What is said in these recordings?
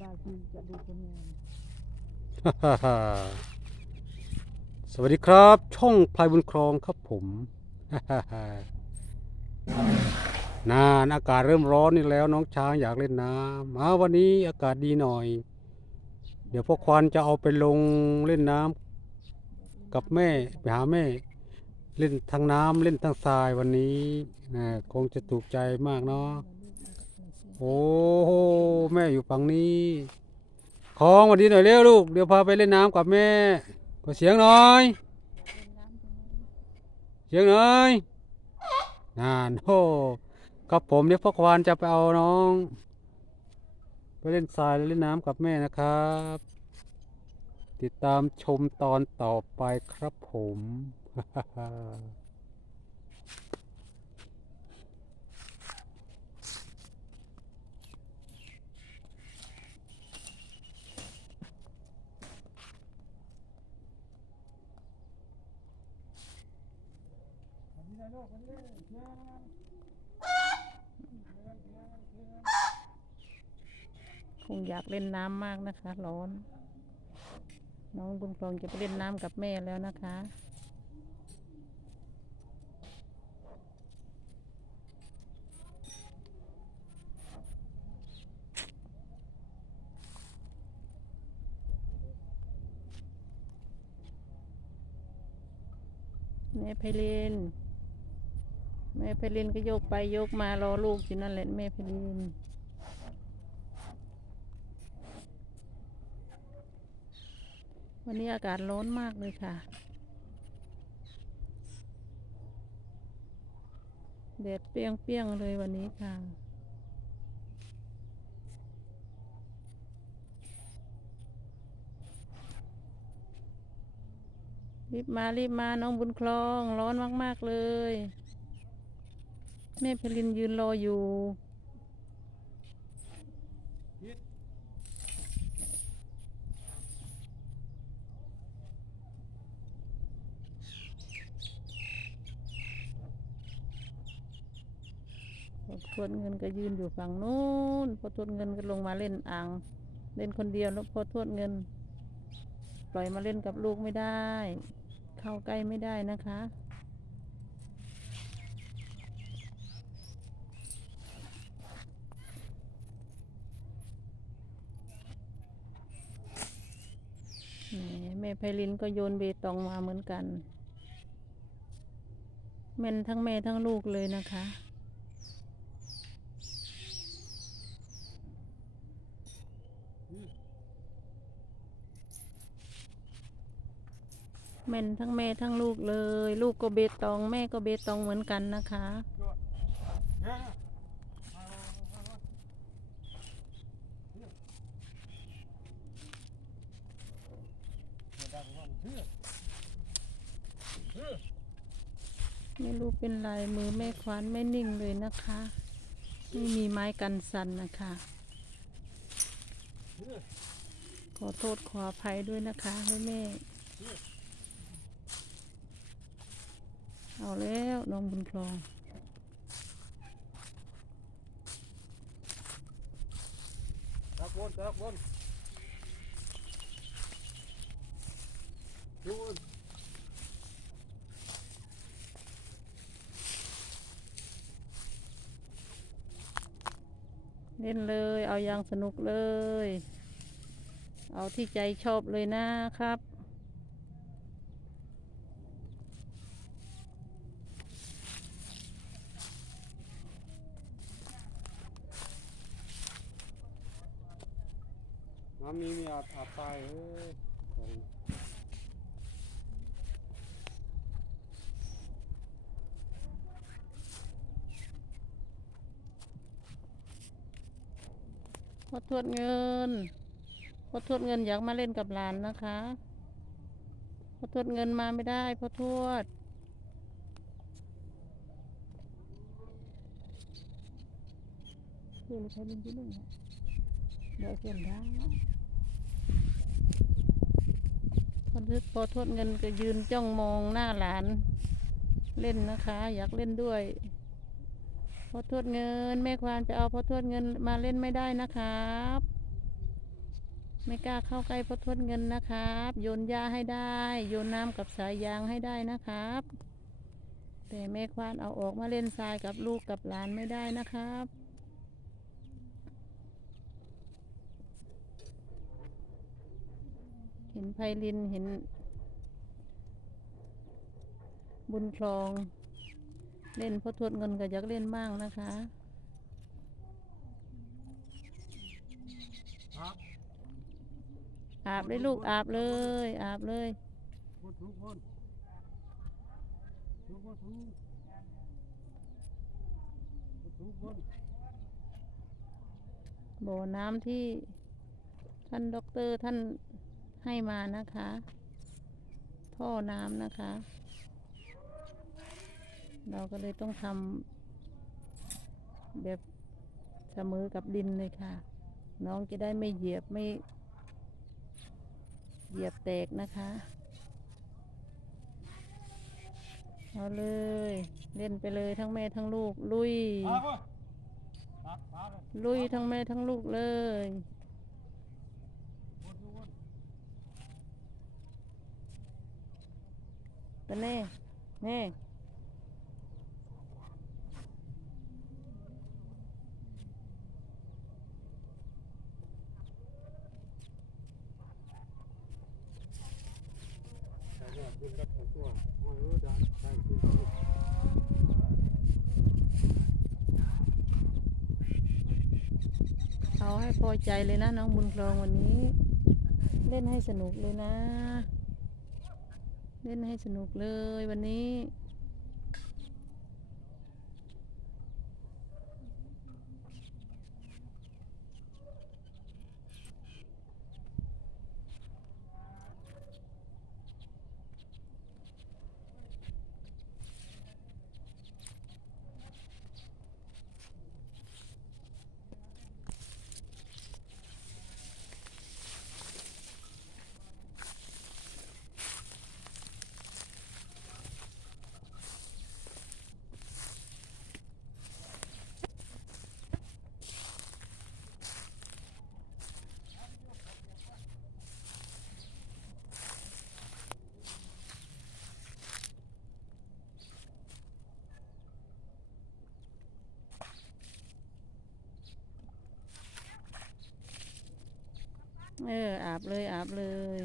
ได้ที่จะดูผลงาน สวัสดีครับ ช่องพลายบุญครองครับผม นานอากาศเริ่มร้อนนี่แล้วน้องช้างอยากเล่นน้ำมาวันนี้อากาศดีหน่อย เดี๋ยวพ่อควานจะเอาไปลงเล่นน้ำกับแม่ไปหาแม่ เล่นทางน้ำเล่นทางทรายวันนี้นะคงจะถูกใจมากเนาะ โอ้โหแม่อยู่ฝั่งนี้ของวันนี้หน่อยเร็วลูก เดี๋ยวพาไปเล่นน้ำกับแม่ก็เสียงหน่อย เสียงหน่อยนานโอ้กับผมเนี่ยพ่อควานจะไปเอาน้อง ไปเล่นทรายและเล่นน้ำกับแม่นะครับ ติดตามชมตอนต่อไปครับผม คงอยากเล่นน้ำมากนะคะ ร้อน น้องบุญครองจะไปเล่นน้ำกับแม่แล้วนะคะแม่ไพลิน ม่ไพลินก็โยกไปโยกมารอลูกอยู่นั่นแหละแม่ไพลินวันนี้อากาศร้อนมากเลยค่ะแดดเปรี้ยงๆเลยวันนี้ค่ะรีบมารีบมาน้องบุญคลองร้อนมาก ๆ เลย แม่เพลินยืนรออยู่พอทวดเงินก็ยืนอยู่ฝั่งนู้น พอทวดเงินก็ลงมาเล่นอ่าง เล่นคนเดียวแล้วพอทวดเงิน ปล่อยมาเล่นกับลูกไม่ได้ เข้าใกล้ไม่ได้นะคะ แหมแม่ ไพลินก็โยนเบตองมาเหมือนกันแม่นทั้งแม่ทั้งลูกเลยนะคะ แม่นทั้งแม่ทั้งลูกเลย ลูกก็เบตอง แม่ก็เบตองเหมือนกันนะคะ ไม่รู้เป็นไรมือแม่ควานไม่นิ่งเลยนะคะ ไม่มีไม้กันสันนะคะ ขอโทษขออภัยด้วยนะคะแม่แม่ เอาแล้วน้องบุญครองจักบนจักบนดูน เล่ นเลย เอาอย่างสนุกเลย เอาที่ใจชอบเลยนะครับน้ำนี้มีอาถาตายเอ้ยของ พอทวดเงินพอทวดเงินอยากมาเล่นกับหลานนะคะพอทวดเงินมาไม่ได้พอทวดเพื่อนใช้ลินที่หนึ่งเดี๋ยวเสียงดังพอทวดพอทวดเงินก็ยืนจ้องมองหน้าหลาน เล่นนะคะ อยากเล่นด้วย อทวดเงิน แม่ควานจะเอาพอทวดเงินมาเล่นไม่ได้นะครับ ไม่กล้าเข้าใกล้พ่อทวดเงินนะครับ โยนหญ้าให้ได้ โยนน้ำกับสายยางให้ได้นะครับ แต่แม่ควานเอาออกมาเล่นทรายกับลูกกับหลานไม่ได้นะครับเห็นไพลินเห็น บุญคลอง เล่นพ่อทวดเงินก็อยากเล่นบ้างนะคะครับอาบเลยลูกอาบเลยอาบเลยพูดทุกคนทุกคนทุกทุกคนบ่อน้ำที่ท่านด็อกเตอร์ท่านให้มานะคะ ท่อน้ำนะคะ เราก็เลยต้องทำแบบเสมอกับดินเลยค่ะ น้องจะได้ไม่เหยียบไม่ เหยียบแตกนะคะ เอาเลย เล่นไปเลยทั้งแม่ทั้งลูก ลุย ลุยทั้งแม่ทั้งลูกเลยพูดทุกคนตะเน่เน่ เนี่ยดึงกับของตัวอ๋อได้ได้เอาให้พอใจเลยนะน้องบุญครองวันนี้ เล่นให้สนุกเลยนะ เล่นให้สนุกเลยวันนี้ เอาบเลยอาบเลย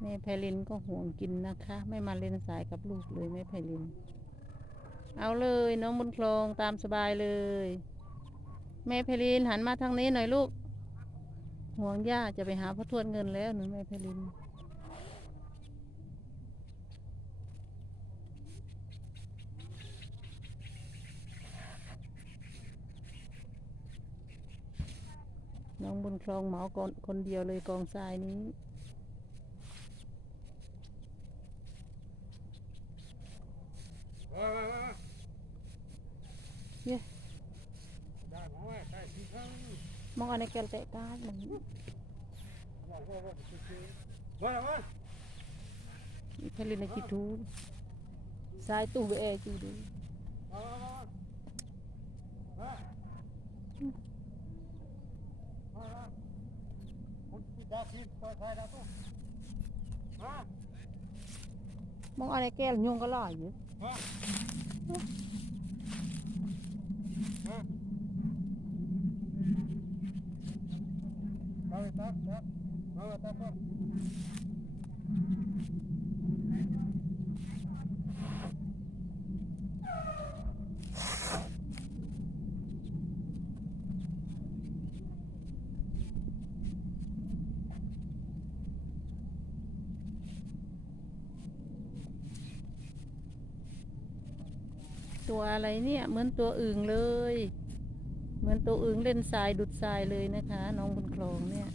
แม่ไพลินก็ห่วงกินนะคะ ไม่มาเล่นสายกับลูกเลยแม่ไพลิน เอาเลยน้องบุญคลองตามสบายเลย แม่ไพลินหันมาทางนี้หน่อยลูก ห่วงย่าจะไปหาพ่อทวดเงินแล้วหนูแม่ไพลิน น้องบนคลองเหมาคนคนเดียวเลยกองทรายนี้ เย้มองอะไรแกลเตะตาเหมือนแค่เล่นในจิทูสายตู้เอจีดู มามามามามามาคุณคุณดาสิต่อท้ายดาตุ้ มามองอะไรแกลยงก็ลอยอยู่มามามาเลยตักตักมาเลยตักตัก เตัวอะไรเนี่ยเหมือนตัวอึ่งเลย เหมือนตัวอึ่งเล่นทรายดุดทรายเลยนะคะ น้องบุญครองเนี่ย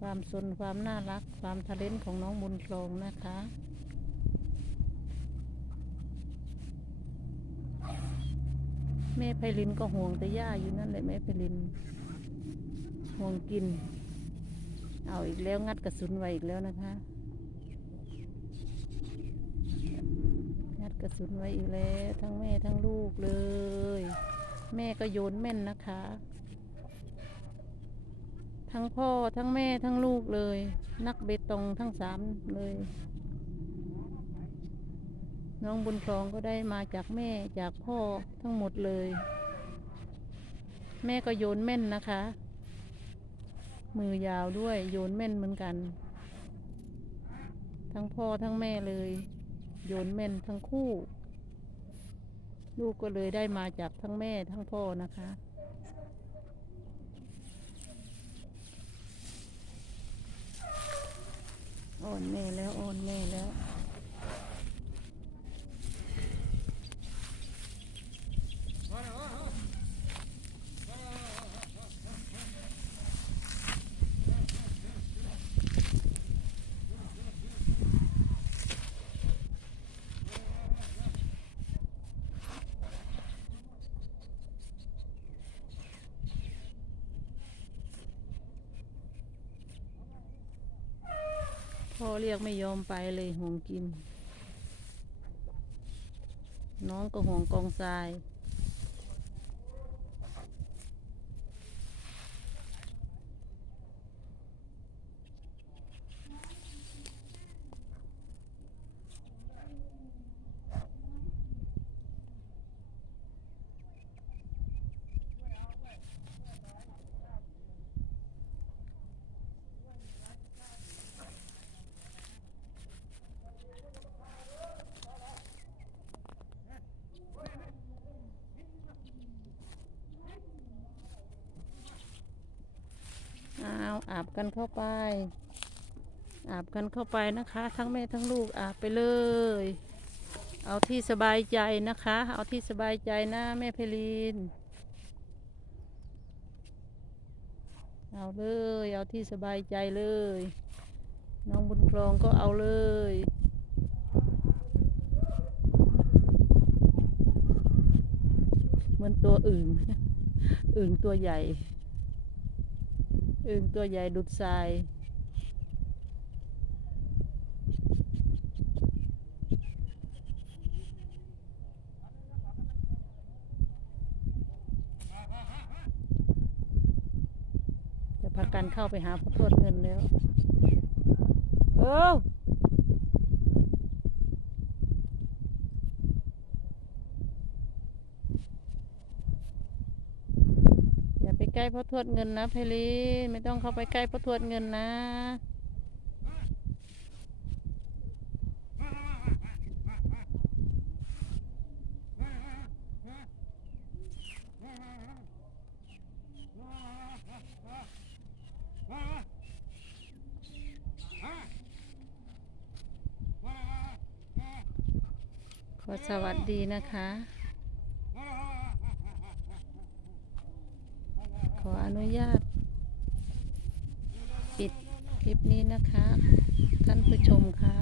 ความสนความน่ารัก ความทะเลนของน้องบุญครองนะคะแม่ไพลินก็ห่วงแต่ย่าอยู่นั่นแหละแม่ไพลินห่วงกิน เอาอีกแล้วงัดกระสุนไว้อีกแล้วนะคะัดกระสุนไว้อีกแล้วทั้งแม่ทั้งลูกเลย แม่ก็โยนแม่นนะคะ ทั้งพ่อทั้งแม่ทั้งลูกเลย นักเบตงทั้งสามเลย น้องบุญครองก็ได้มาจากแม่จากพ่อทั้งหมดเลย แม่ก็โยนแม่นนะคะ มือยาวด้วยโยนแม่นเหมือนกัน ทั้งพ่อทั้งแม่เลย โยนแม่นทั้งคู่ ลูกก็เลยได้มาจากทั้งแม่ทั้งพ่อนะคะ อ่อนแม่แล้วอ่อนแม่แล้ว พ่อเรียกไม่ยอมไปเลยห่วงกิน น้องก็ห่วงกองทราย เอาอาบกันเข้าไป อาบกันเข้าไปนะคะ ทั้งแม่ทั้งลูกอาบไปเลย เอาที่สบายใจนะคะ เอาที่สบายใจนะแม่เพลินเอาเลย เอาที่สบายใจเลย น้องบุญครองก็เอาเลยเหมือนตัวอื่น อื่นตัวใหญ่ อึ่งตัวใหญ่ดุดทราย จะพากันเข้าไปหาพระโทษเงินแล้ว เอออย่าไป ใกล้พระทวดเงินนะเพลีไม่ต้องเข้าไปใกล้พระทวดเงินนะขอสวัสดีนะคะ ขออนุญาต ปิดคลิป นะคะ ท่านผู้ชมคะ